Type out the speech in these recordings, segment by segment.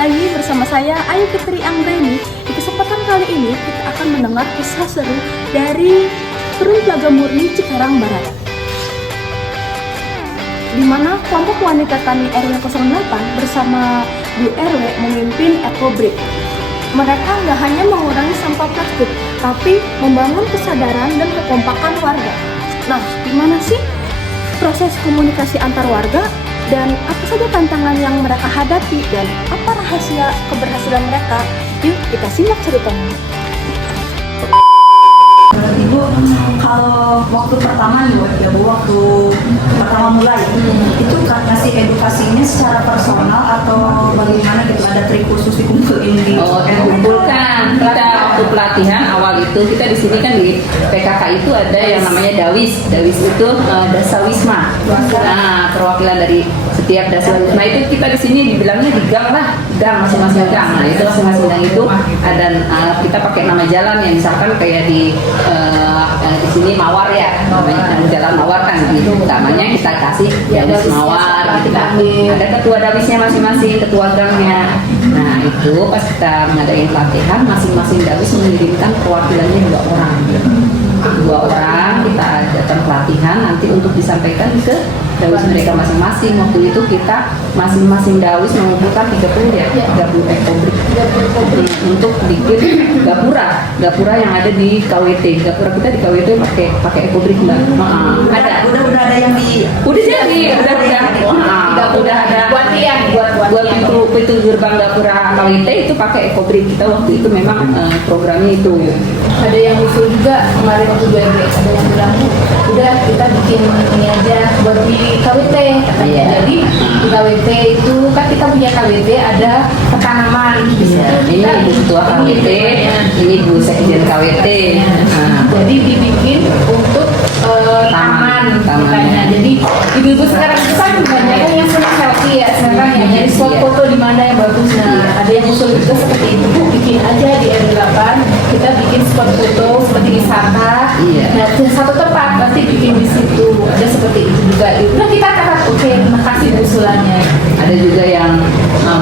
lagi bersama saya Ayu Fitri Anggreni. Di kesempatan kali ini kita akan mendengar kisah seru dari Perun Telaga Murni Cikarang Barat, di mana kelompok wanita tani RW 08 bersama Bu RW memimpin ekobrik. Mereka nggak hanya mengurangi sampah plastik, tapi membangun kesadaran dan kekompakan warga. Nah, gimana sih proses komunikasi antar warga? Dan apa saja tantangan yang mereka hadapi dan apa rahasia keberhasilan mereka? Yuk kita simak ceritanya. Ibu, kalau waktu pertama nih ya Bu, waktu pertama mulai itu kan ngasih edukasinya secara personal atau bagaimana gitu, ada trik khusus dikumpulin di dikumpulkan. Kita waktu pelatihan awal itu kita di sini kan di PKK itu ada yang namanya Dawis itu Dasawisma. Nah, perwakilan dari setiap Dasawisma itu kita di sini dibilangnya di gang lah, gang masing-masing gang. Nah, itu masing-masing gang itu ada kita pakai nama jalan yang misalkan kayak di sini Mawar ya, jalan Mawar kan gitu. Namanya kita kasih Dawis Mawar gitu kan. Ada ketua Dawisnya masing-masing, ketua gangnya. Nah, itu pas kita ngadain pelatihan, masing-masing Dawis mengirimkan perwakilannya 2 orang kita adakan pelatihan nanti untuk disampaikan ke Dawis mereka masing-masing. Waktu itu kita masing-masing Dawis mengumpulkan 30 ekobrik untuk bikin gapura yang ada di KWT. Gapura kita di KWT pakai ekobrik Mbak. Udah ada yang di Udah ada buat pintu gerbang gapura KWT itu pakai ekobrik. Kita waktu itu memang programnya itu. Ada yang usul juga kemarin waktu 2 ada yang bilang udah kita bikin ini aja buat di KWT katanya. Jadi di KWT itu kan kita punya KWT ada petanaman di situ. Ini Ibu Ketua KWT, ini Bu Sekjen KWT. Jadi dibikin untuk taman katanya. Jadi ibu-ibu sekarang itu kan banyak yang senang selfie ya sekarang ya, jadi spot foto di mana yang bagus. Nah, ada yang usul juga seperti itu, bikin aja di R8 kita bikin spot foto seperti wisata. Nah, satu tempat pasti bikin di situ. Ada seperti itu juga. Nah, kita kata oke, terima kasih usulannya. Ada juga yang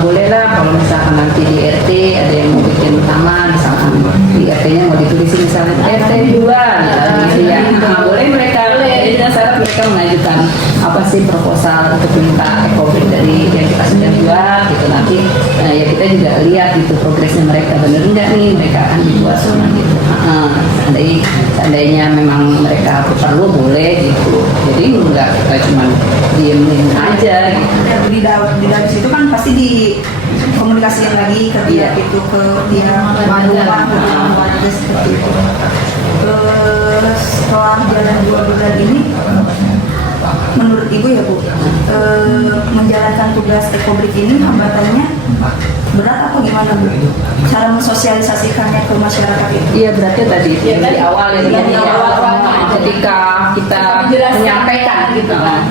boleh lah kalau misalkan nanti di RT ada yang mau bikin taman, misalkan di RT-nya mau ditulisin misalnya RT 2 gitu ya. Boleh mereka, jadi dengan syarat mereka mengajukan apa sih proposal untuk minta ekobrik dari yang kita sudah buat gitu. Nanti ya kita juga lihat itu progresnya mereka bener enggak nih mereka akan dibuat sama gitu. Seandainya memang mereka perlu boleh gitu. Jadi enggak kita cuma diemin aja gitu. di Dawis itu kan pasti di komunikasiin lagi ke dia itu ke dia warga seperti itu. Terus setelah jalan 2 bulan ini, menurut Ibu ya Bu, menjalankan tugas ekobrik ini hambatannya berat apa gimana Bu? Cara mensosialisasikannya ke masyarakat itu? Iya, berarti tadi dari awal ya, dari awal ketika kita menyampaikan gitu kan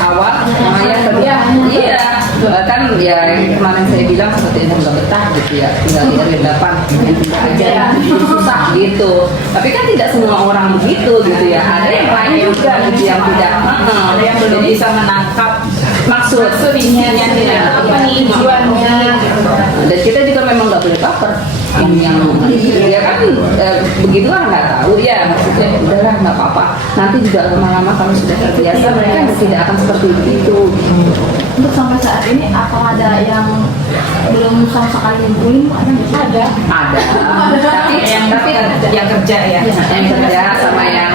awal namanya kedua iya kan ya kemarin saya bilang seperti yang nggak betah gitu ya, tinggal di RW 8 aja susah gitu, tapi kan tidak semua orang begitu gitu ya, ada yang lain juga gitu yang tidak ada yang belum bisa menangkap maksudnya apa nih tujuannya. Dan kita juga memang nggak boleh baper yang ya kan begitulah nggak tahu ya, maksudnya udahlah nggak apa-apa, nanti juga lama-lama kalau sudah terbiasa mereka tidak akan seperti itu. Untuk sampai saat ini apa ada yang belum sama sekali ngumpulin? Ada tapi yang kerja ya, yang kerja sama yang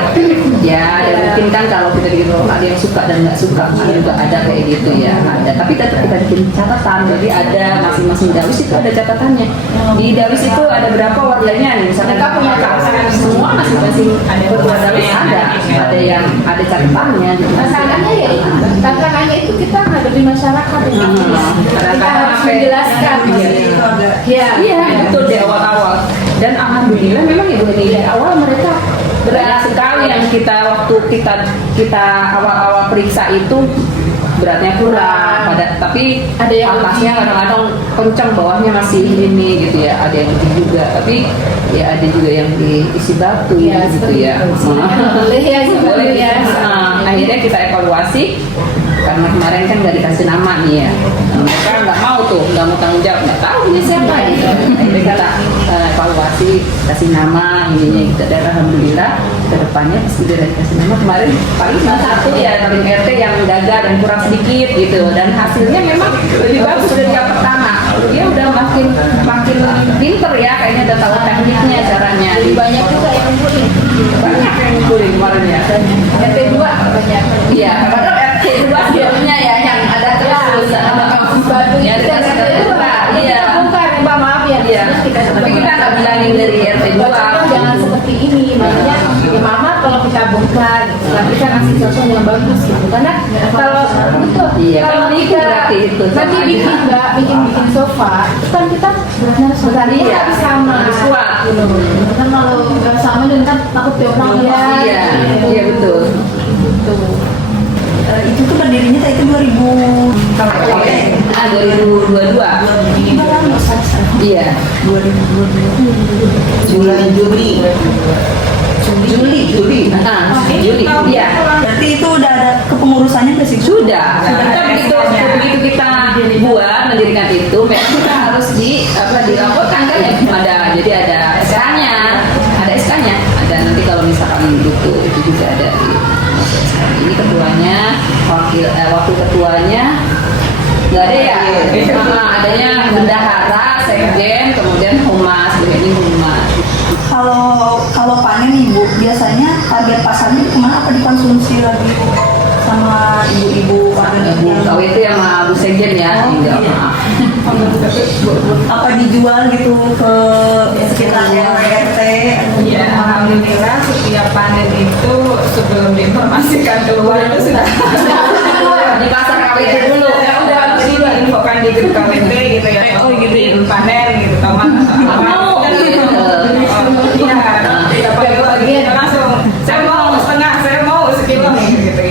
ya, dan mungkin kan kalau kita gitu ada yang suka dan nggak suka kan juga ada kayak gitu ya, ada, tapi tetap kita bikin catatan. Jadi ada masing-masing Dawis itu ada catatannya. Di Dawis itu ada berapa warganya, misalnya kita punya kawasan semua masing-masing ada Dawis ada yang ada catatannya. tantangannya ya itu, tantangannya itu kita ngadepin masyarakat yang kita harus menjelaskan. Iya betul di awal-awal, dan alhamdulillah memang ibu ini dari awal mereka berat sekali yang waktu kita awal-awal periksa itu beratnya kurang, tapi ada yang atasnya kadang-kadang kencang, bawahnya masih ini gitu ya, ada yang lebih juga, tapi ya ada juga yang diisi batu ya, gitu ya. Boleh ya, boleh ya. Akhirnya kita evaluasi karena kemarin kan nggak dikasih nama nih ya. Mereka nggak mau tuh, nggak mau tanggung jawab, nggak tahu ini siapa gitu. Akhirnya kita evaluasi, kasih nama ininya gitu. Dan alhamdulillah kedepannya pas udah dikasih nama kemarin paling cuma satu ya paling RT yang gagal dan kurang sedikit gitu. Dan hasilnya memang lebih bagus dari yang pertama. Dia udah makin pinter ya, kayaknya udah tahu tekniknya caranya. Banyak juga yang ngumpulin. Banyak yang ngumpulin kemarin ya. RT2 banyak. Iya, padahal RT2 sebelumnya ya yang ada terus sama kampus batu ya dikasih RT2. Iya. Bukan, Mbak, maaf ya. Iya. Tapi kita nggak bilangin dari RT2. Jangan seperti ini, makanya ya mama kalau kita bongkar, gitu, kan kita kasih contoh yang bagus gitu. Karena kalau betul, Iya, kalau kan kita berarti itu nanti sama bikin aja. Mbak, bikin sofa, itu kan kita benar Iya, harus sama. harus kuat. Gitu. Kan kalau nggak sama dan kan takut tiap orang ya. Iya, iya betul. Gitu. Itu tuh berdirinya itu 2000 kalau Oke. 2022. ini baru Iya. 2022 bulan Juli. Juli. Juli. Iya. Berarti itu udah ada kepengurusannya ke situ? Sudah. Kita begitu kita buat mendirikan itu, memang kita harus dilaporkan kan ya. Jadi ada SK-nya, ada nanti kalau misalkan butuh itu juga ada di ini ketuanya, wakil ketuanya nggak ada ya. Adanya bendahara, sekjen, kemudian humas, begini humas. Kalau panen ibu biasanya target pasarnya kemana, apa dikonsumsi lagi sama ibu-ibu panen Ibu KWT sama Bu Sekjen ya, tinggal. apa dijual gitu ke sekitar RT? Ya, alhamdulillah setiap panen itu sebelum diinformasikan keluar itu sudah Di pasar KWT dulu. ya udah harus diinfokan di grup KWT gitu ya. Oh gitu ya, panen gitu, tahu Mau, gitu. Iya, pagi-pagi langsung saya mau setengah, saya mau sekilo gitu.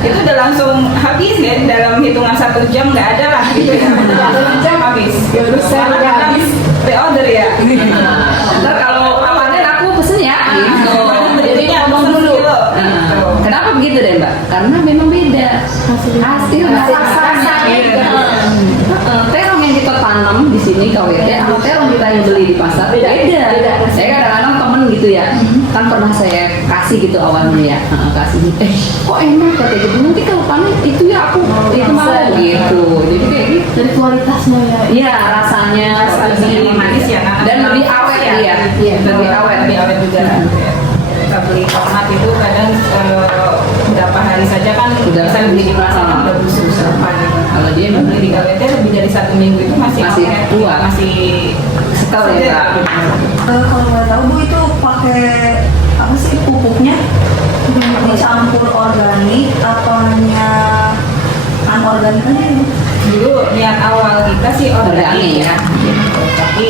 Itu udah langsung habis ya, dalam hitungan 1 jam nggak ada lah gitu ya. 1 jam habis. Karena habis pre-order ya. Ntar kalau panen aku pesen ya, gitu. Jadinya ngomong dulu. Kenapa begitu deh Mbak? Karena memang beda hasil rasa gitu. terong yang kita tanam di sini KWT sama terong kita yang beli di pasar beda. Saya kadang-kadang temen gitu ya, kan pernah saya kasih gitu awalnya ya, kasih kok enak kata gitu, nanti kalau panen itu ya aku itu mau gitu, jadi kayak gitu. Dari kualitasnya ya. Iya rasanya Lebih manis ya, nah, dan lebih awet ya, lebih awet juga. Kita beli tomat itu kadang berapa hari saja kan Udah. bisa beli di pasar kan udah busuk apa gitu. Kalau dia Beli di KWT lebih dari 1 minggu itu masih awet, kuat. masih Setel ya segar. Mbak. Kalau nggak tahu Bu, itu pakai apa sih pupuknya? Dicampur organik apa hanya anorganik aja Bu? Dulu niat awal kita sih organik ya, gitu. Tapi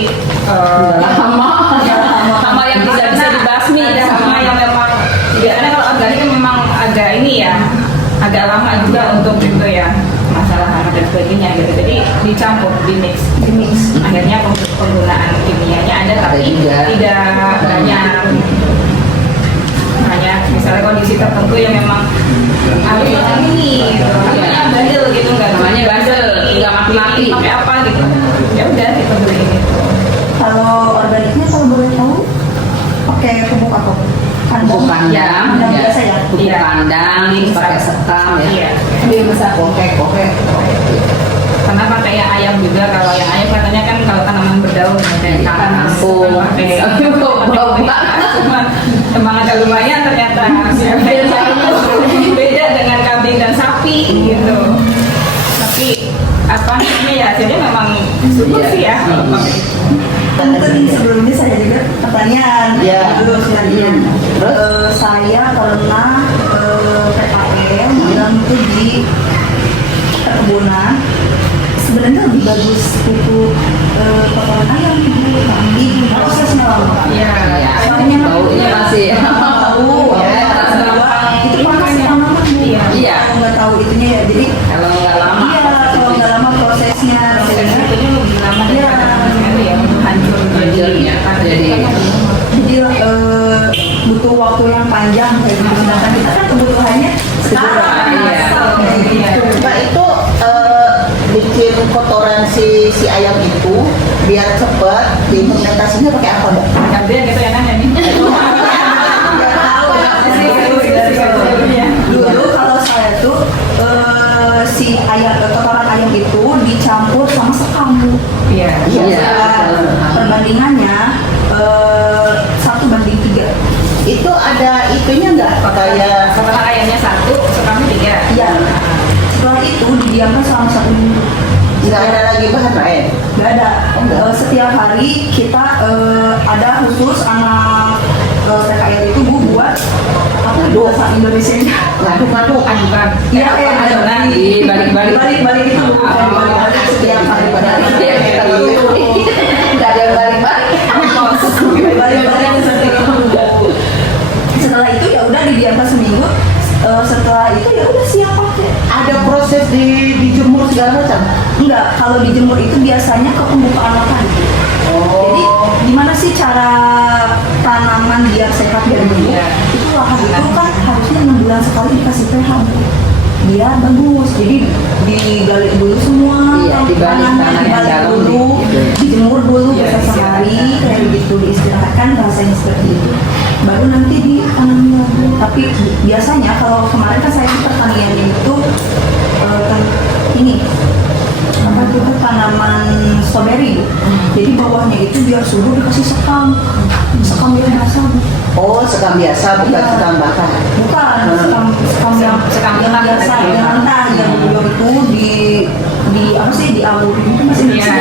sama yang tidak bisa dibasmi ada sama yang memang biasanya kalau organik kan memang agak ini ya, agak lama juga untuk itu ya, masalah hama dan sebagainya gitu. Jadi dicampur, di mix. Akhirnya penggunaan kimianya ada tapi tidak banyak. Hanya misalnya kondisi tertentu yang memang harus yang ini gitu. Namanya bandel gitu, Namanya bandel, nggak mati-mati. pakai apa gitu. Ya udah kita beli gitu. Kalau organiknya kalau boleh tahu pakai pupuk apa? Pupuk kandang, Kandang ya. biasa ya? Pupuk Iya. kandang, pakai sekam ya. Iya. Dia besar. Kokek. Karena pakai yang ayam juga, kalau yang ayam katanya kan kalau tanaman berdaun kayak Kampung. pakai emang agak lumayan ternyata. Beda dengan kambing dan sapi gitu. Tapi apa namanya ya, jadi memang syukur sih ya kalau pakai itu. Tentu sebelumnya saya juga pertanyaan. Iya. Terus Terus? saya pernah PKM yang itu di perkebunan. Sebenarnya lebih bagus pupuk kotoran ayam dulu, kambing, prosesnya lama. Iya. Soalnya Baunya masih. tahu, Ya, itu panas tanaman Bu. Iya. Kalau nggak tahu itunya ya, jadi Kalau nggak lama. iya kalau nggak lama prosesnya. Prosesnya sehingga lebih lama Iya. dari ya untuk hancur Hancurnya, jadi butuh waktu yang panjang kayak gitu. Sedangkan kita kan kebutuhannya sekarang. Iya. Kayak gitu. Mbak, si ayam itu biar cepet diimplementasinya pakai apa Mbak? Gantian gitu ya nanya nih. Biar tahu ya. Dulu kalau saya tuh si ayam kotoran ayam itu dicampur sama sekam. Iya. Perbandingannya 1:3. Itu ada itunya nggak kayak Setelah ayamnya 1, sekamnya 3. ya setelah itu didiamkan selama 1 minggu. Nggak ada lagi bahan lain. Nggak ada. Setiap hari kita ada khusus anak PKL itu buat apa bahasa Indonesianya? Ngaduk-ngaduk. Adukan. Iya, adonan. Di balik-balik. Balik-balik itu balik-balik setiap hari pada Nggak ada yang balik-balik. balik-balik seperti itu. Setelah itu ya udah didiamkan seminggu. Setelah itu ya udah siap pakai. Ada proses dijemur segala macam. Enggak, kalau dijemur itu biasanya ke pembukaan lahan. Jadi gimana sih cara tanaman biar sehat biar tumbuh? Iya. Itu lahan itu kan harusnya 6 bulan sekali dikasih pH biar bagus. Jadi digali dulu semua, Iya, dibalik tanah yang dibalik dalam dulu, dijemur dulu Iya, beberapa hari, kayak begitu diistirahatkan bahasanya seperti itu. Baru nanti ditanam lagi. Tapi biasanya kalau kemarin kan saya di pertanian itu ini apa itu tanaman strawberry Bu. Jadi bawahnya itu biar subuh dikasih sekam yang basah Bu. Oh, sekam biasa bukan Iya. sekam bakar. Bukan sekam yang biasa yang mentah yang beliau itu di apa sih dialurin itu masih Iya,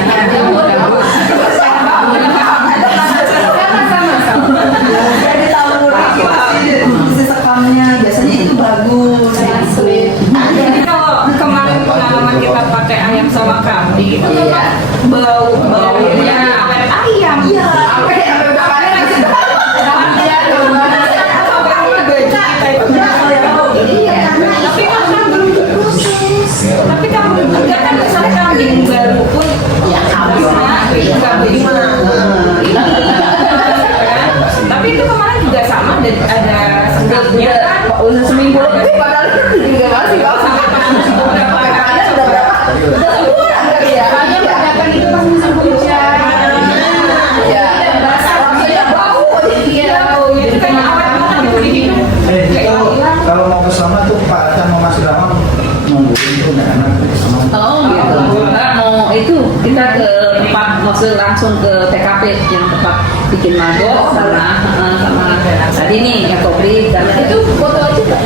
jadi taburin isi sekamnya biasanya itu bagus. Jadi kalau kemarin pengalaman kita pakai ayam sama kambing itu Iya. baunya awet ayam. Iya. Tapi kamu juga kan misalnya kambing baru pun Ya, kambing. bisa beli. Tapi itu kemarin juga sama dan ada sekamnya kan. Udah seminggu lebih padahal juga masih Sampai penanganan beberapa kali coba. Soalnya persiapan itu pas musim hujan. Ya, rasanya bau. Iya, baunya itu kayak awet banget gitu di hidung. Itu kalau mau ke sana tuh Pak Acan mau Mas Rama nungguin itu nggak enak sama. Oh gitu. Nggak mau itu kita ke tempat maksud langsung ke TKP yang tempat bikin mangkok sama tadi nih yang kopri dan Itu foto aja nggak?